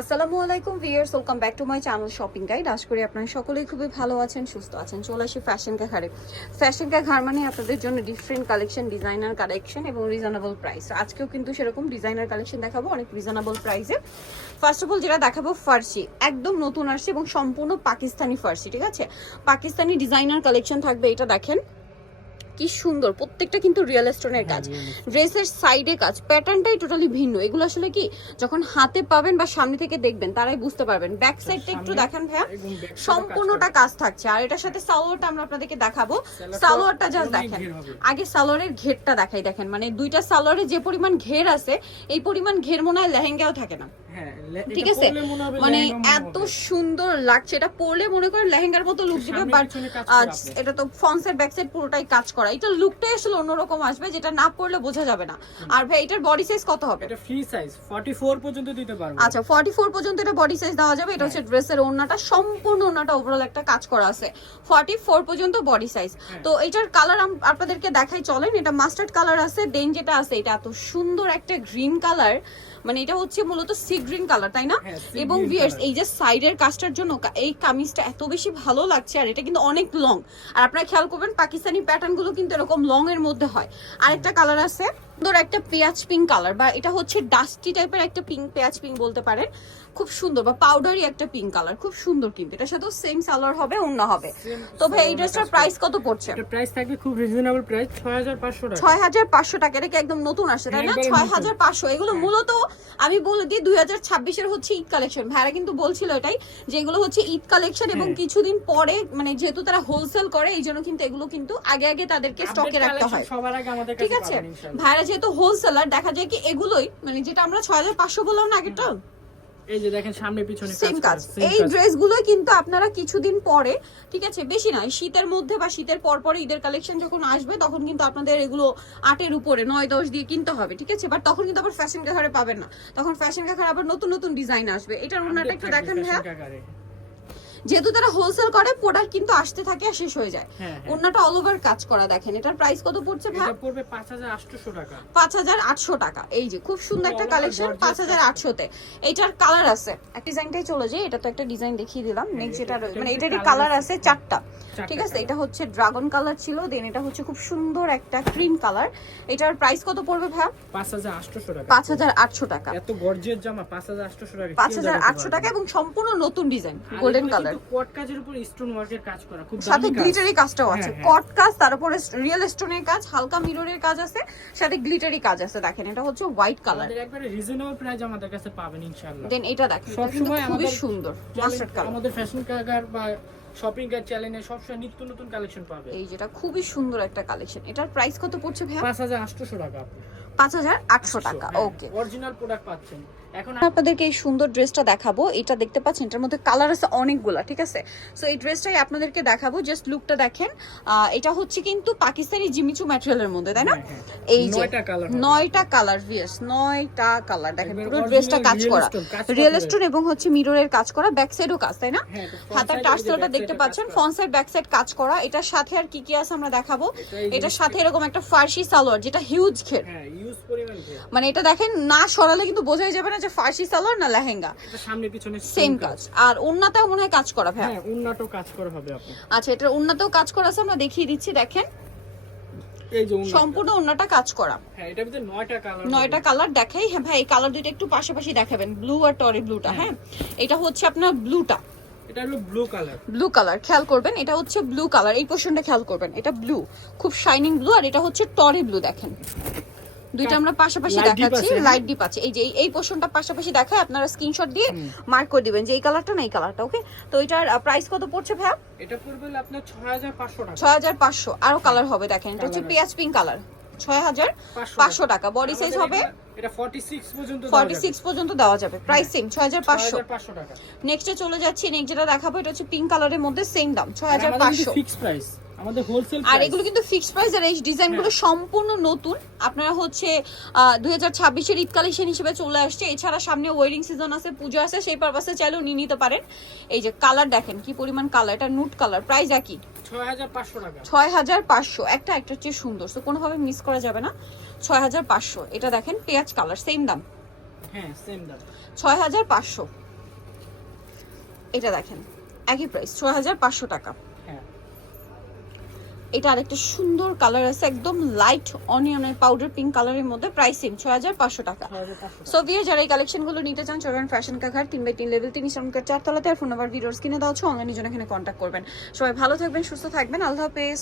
আসসালামু আলাইকুম viewers welcome back to my channel shopping guide. আশা করি আপনারা সকলেই খুবই ভালো আছেন, সুস্থ আছেন। চলে আসি ফ্যাশন ঘাড়ে। ফ্যাশন ঘাড় মানে আপনাদের জন্য ডিফারেন্ট কালেকশন ডিজাইনার কালেকশন এবং রিজনেবল প্রাইস আজকেও কিন্তু সেরকম ডিজাইনার কালেকশন দেখাবো, অনেক রিজনেবল প্রাইসে ফার্স্ট অফ অল যেটা দেখাবো, ফার্সি। একদম নতুন আসছে এবং সম্পূর্ণ পাকিস্তানি ফার্সি, ঠিক আছে? পাকিস্তানি ডিজাইনার কালেকশন থাকবে, এটা দেখেন। কি সুন্দর। প্রত্যেকটা কিন্তু রিয়েল স্টোনের কাজ। ড্রেসের সাইডে কাজ। প্যাটার্নটাই টোটালি ভিন্ন। এগুলো আসলে কি যখন হাতে পাবেন বা সামনে থেকে দেখবেন তারাই বুঝতে পারবেন। ব্যাক সাইডটা একটু দেখান ভাইয়া। সম্পূর্ণটা কাজ থাকছে। আর এটার সাথে সালোয়ারটা আমরা আপনাদেরকে দেখাবো। সালোয়ারটা জাস্ট দেখেন। আগে সালোয়ারের ঘেরটা দেখাই দেখেন। মানে দুইটা সালোয়ারে যে পরিমাণ ঘের আছে এই পরিমাণ ঘের মনে হয় লেহেঙ্গাও থাকে না। হ্যাঁ, ঠিক আছে? মনে এত সুন্দর লাগছে। এটা পরলে মনে করেন লেহেঙ্গার মতো লুক দিবে বাট করা। এটা তো ফ্রন্ট সাইড ব্যাক সাইড পুরোটাই কাজ করা। এটা লুকটাই আসলে অন্যরকম আসবে যেটা না পরলে বোঝা যাবে না। আর ভাই এটার বডি সাইজ কত হবে? এটা ফ্রি সাইজ 44 পর্যন্ত দিতে পারব। আচ্ছা 44 পর্যন্ত এটা বডি সাইজ দেওয়া যাবে। এটা হচ্ছে ড্রেসের ওড়নাটা সম্পূর্ণ ওড়নাটা ওভারঅল একটা কাজ করা আছে। 44 পর্যন্ত বডি সাইজ হ্যাঁ। তো এটার কালার আপনাদেরকে দেখাই চলেন এটা মাস্টার্ড কালার আছে দেন যেটা আছে এটা এত সুন্দর একটা গ্রিন কালার মানে এটা হচ্ছে মূলত সি গ্রিন কালার তাই না? হ্যাঁ, এবং ভিয়ার্স এই যে সাইডের কাজটার জন্য এই কামিজটা এত বেশি ভালো লাগছে আর এটা কিন্তু অনেক লং আর আপনারা খেয়াল করবেন পাকিস্তানি প্যাটার্নগুলো কিন্তু এরকম লং এর মধ্যে হয়। আরেকটা কালার আছে সুন্দর একটা পেঁয়াজ পিঙ্ক কালার বা এটা হচ্ছে ডাস্টি টাইপের একটা পিঙ্ক পেঁয়াজ পিঙ্ক বলতে পারেন। খুব সুন্দর বা পাউডারি একটা পিঙ্ক কালার খুব সুন্দর কিন্তু। এটার সাথেও সেম সালোয়ার হবে অন্য হবে। তো ভাই এই ড্রেসটার প্রাইস কত পড়ছে? এটা প্রাইস থাকবে খুব রিজনেবল প্রাইস 6500 টাকা। ছয় হাজার পাঁচশো টাকা এটা কি একদম নতুন আসছে তাই না? একবারে ছয় নতুন। হাজার পাঁচশো। এগুলো মূলত আমি বলে দিই দুই হাজার ছাব্বিশের হচ্ছে ঈদ কালেকশন ভাইরা কিন্তু বলছিল এটাই যে এগুলো হচ্ছে ঈদ কালেকশন এবং হ্যাঁ। কিছুদিন পরে মানে যেহেতু তারা হোলসেল করে এই জন্য কিন্তু এগুলো কিন্তু আগে আগে তাদেরকে স্টকে রাখতে হয়। সবার আগে আমাদের ঠিক আছে? ভাইরা যেহেতু হোলসেলার দেখা যায় কি এগুলোই মানে যেটা আমরা ছয় হাজার পাঁচশো বললাম না আগেরটা এই যে দেখেন সামনে পিছনে সেম কাজ। এই কাজ। ড্রেসগুলোই কিন্তু আপনারা কিছুদিন পরে ঠিক আছে বেশি নয় শীতের মধ্যে বা শীতের পর পরে ঈদের কালেকশন যখন আসবে তখন কিন্তু আপনাদের এগুলো আটের উপরে নয় দশ দিয়ে কিনতে হবে ঠিক আছে? বাট তখন কিন্তু আবার ফ্যাশন কাঘারে পাবেন না। তখন ফ্যাশন কাঘারে আবার নতুন নতুন ডিজাইন আসবে। এটার Update একটু দেখেন হ্যাঁ কাকারে। যেহেতু তারা হোলসেল করে প্রোডাক্ট কিন্তু আসতে থাকে আর শেষ হয়ে যায়। হ্যাঁ, হ্যাঁ। ওনাটা অল ওভার কাজ করা দেখেন। এটার প্রাইস কত পড়ছে ভাই? এটা পড়বে 5800 টাকা। পাঁচ হাজার আটশো টাকা। এই যে খুব সুন্দর একটা কালেকশন gorgeous পাঁচ হাজার আটশোতে। এইটার কালার আছে। এক ডিজাইনটাই চলে যায় এটা তো একটা ডিজাইন দেখিয়ে দিলাম। নেক্সট যেটা রয়ে- মানে হ্যাঁ, এটারই কালার আছে। চারটা। ঠিক আছে? এটা হচ্ছে ড্রাগন কালার ছিল দেন এটা হচ্ছে খুব সুন্দর একটা ক্রিম কালার এটার প্রাইস কত পড়বে ভাই? 5800 টাকা। পাঁচ হাজার আটশো টাকা। এত গর্জিয়াস জামা 5800 টাকা। পাঁচ হাজার আটশো টাকা এবং সম্পূর্ণ নতুন ডিজাইন গোল্ডেন কালার কোট কাজের উপর স্টোন ওয়ার্কের কাজ করা খুব সাথে গ্লিটারি কাজটাও আছে। হ্যাঁ, হ্যাঁ। কট কাজ তারপরে রিয়েল স্টোনের কাজ হালকা মিররের কাজ আছে সাথে গ্লিটারি কাজ আছে দেখেন এটা হচ্ছে হোয়াইট কালার আমাদের একবারে রিজনেবল প্রাইস আমাদের কাছে পাবেন ইনশাআল্লাহ। দেন এটা দেখেন সবসময় খুবই সুন্দর মাস্টার্ড কালার আমাদের ফ্যাশন কাগার বা শপিং কার চ্যানেলে সবসময় নিত্য নতুন কালেকশন পাবে। এই যেটা খুবই সুন্দর একটা কালেকশন এটার প্রাইস কত পড়ছে হাজার আটশোশো টাকা। আপনি পাঁচ হাজার আটশো টাকা ওকে অরিজিনাল প্রোডাক্ট পাচ্ছেন। এখন আপনাদেরকে এই সুন্দর ড্রেসটা দেখাবো এটা দেখতে পাচ্ছেন এটার মধ্যে কালার আছে অনেকগুলা ঠিক আছে? সো এই ড্রেসটাই আপনাদেরকে দেখাবো জাস্ট লুকটা দেখেন। এটা হচ্ছে কিন্তু পাকিস্তানি জিমিচু ম্যাটেরিয়ালের মধ্যে তাই না? হ্যাঁ, হ্যাঁ। এই যে নয়টা কালার ভিয়াস নয়টা কালার দেখেন পুরো ড্রেসটা কাজ করা। রিয়েল স্টোন এবং হচ্ছে মিররের কাজ করা ব্যাক সাইডও কাজ তাই না? হ্যাঁ, হাতার টার্সেলটা দেখতে পাচ্ছেন। ফ্রন্ট সাইড ব্যাক সাইড কাজ করা। এটার সাথে আর কি কি আছে আমরা দেখাবো? এটার সাথে এরকম একটা ফার্সি সালোয়ার যেটা হিউজ ঘের হ্যাঁ মানে এটা দেখেন না সরালে কিন্তু বোঝাই যাবে না যে ফার্সি সালোয়ার না লেহেঙ্গা। সামনে পিছনে সেম কাজ। আর ওন্নাতেও মনে হয় কাজ করা ভাই হ্যাঁ উন্নত কাজ করা হবে আপনি আচ্ছা এটার ওন্নাতেও কাজ করা আছে আমরা দেখিয়ে দিচ্ছি দেখেন। সম্পূর্ণ ওন্নাটা কাজ করা। হ্যাঁ এটার ভিতরে নয়টা কালার দেখাই। হ্যাঁ ভাই এই কালার দুইটা একটু পাশাপাশি দেখাবেন ব্লু আর টরি ব্লুটা হ্যাঁ। এটা হচ্ছে আপনার ব্লুটা এটা হলো ব্লু কালার ব্লু কালার খেয়াল করবেন এটা হচ্ছে ব্লু কালার এই পোর্শনটা খেয়াল করবেন এটা ব্লু খুব শাইনিং ব্লু আর এটা হচ্ছে টরি ব্লু দেখেন। দুইটা আমরা পাশাপাশি দেখাচ্ছি হ্যাঁ। লাইট ডিপ আছে। এই যে এই- এই পোর্শনটা পাশাপাশি দেখায় আপনারা স্ক্রিনশট দিয়ে মার্ক করে দিবেন যে এই কালারটা না এই কালারটা ওকে তো এটার প্রাইস কত পড়ছে ভাইয়া? এটা পড়বে আপনার 6500 টাকা। ছয় হাজার পাঁচশো আরও কালার হবে দেখেন। এটা হচ্ছে পেঁয়াজ পিঙ্ক কালার ছয় হাজার পাঁচশো টাকা। বডি সাইজ হবে এটা 46 পর্যন্ত ফর্টি সিক্স পর্যন্ত দেওয়া যাবে। প্রাইস সেম ছয় হাজার পাঁচশো। 6500 টাকা। নেক্সটে চলে যাচ্ছি নেক্সট যেটা দেখাবো এটা হচ্ছে পিঙ্ক কালারের মধ্যে সেম দাম ছয় হাজার আমাদের পাঁচশো। ফিক্স প্রাইস আমাদের হোলসেল আর এগুলো কিন্তু ফিক্সড প্রাইস আর এই ডিজাইনগুলো হ্যাঁ। সম্পূর্ণ নতুন। আপনারা হচ্ছে দুই হাজার ছাব্বিশের ঈদ কালেকশন হিসেবে চলে আসছে। এছাড়া সামনে ওয়েডিং সিজন আছে পুজো আছে সেই পারপাসে চাইলেও নিয়ে নিতে পারেন। এই যে কালার দেখেন কি পরিমাণ কালার এটা নুট কালার প্রাইস একই। 6500 টাকা। ছয় হাজার পাঁচশো একটা একটা চেয়ে সুন্দর। কোনোভাবে মিস করা যাবে না। ছয় হাজার পাঁচশো এটা দেখেন পেঁয়াজ কালার সেম দাম। হ্যাঁ সেম দাম। ছয় হাজার পাঁচশো। এটা দেখেন একই প্রাইস ছয় হাজার পাঁচশো টাকা। এটা আরেকটা সুন্দর কালার আছে একদম লাইট অনিয়নের পাউডার পিঙ্ক কালারের মধ্যে প্রাইস সেম ছয় হাজার পাঁচশো টাকা। সো ভিয়ার যারা এই কালেকশনগুলো নিতে চান চলেন ফ্যাশন কাঘার তিন বাই তিন লেভেল তিন ইসলামকার চারতলাতে আর ফোন নাম্বার ভিডিওস কিনে দাও ছো অনলাইনের জন্য এখানে কন্ট্যাক্ট করবেন। সবাই ভালো থাকবেন সুস্থ থাকবেন আল্লাহ হাফেজ।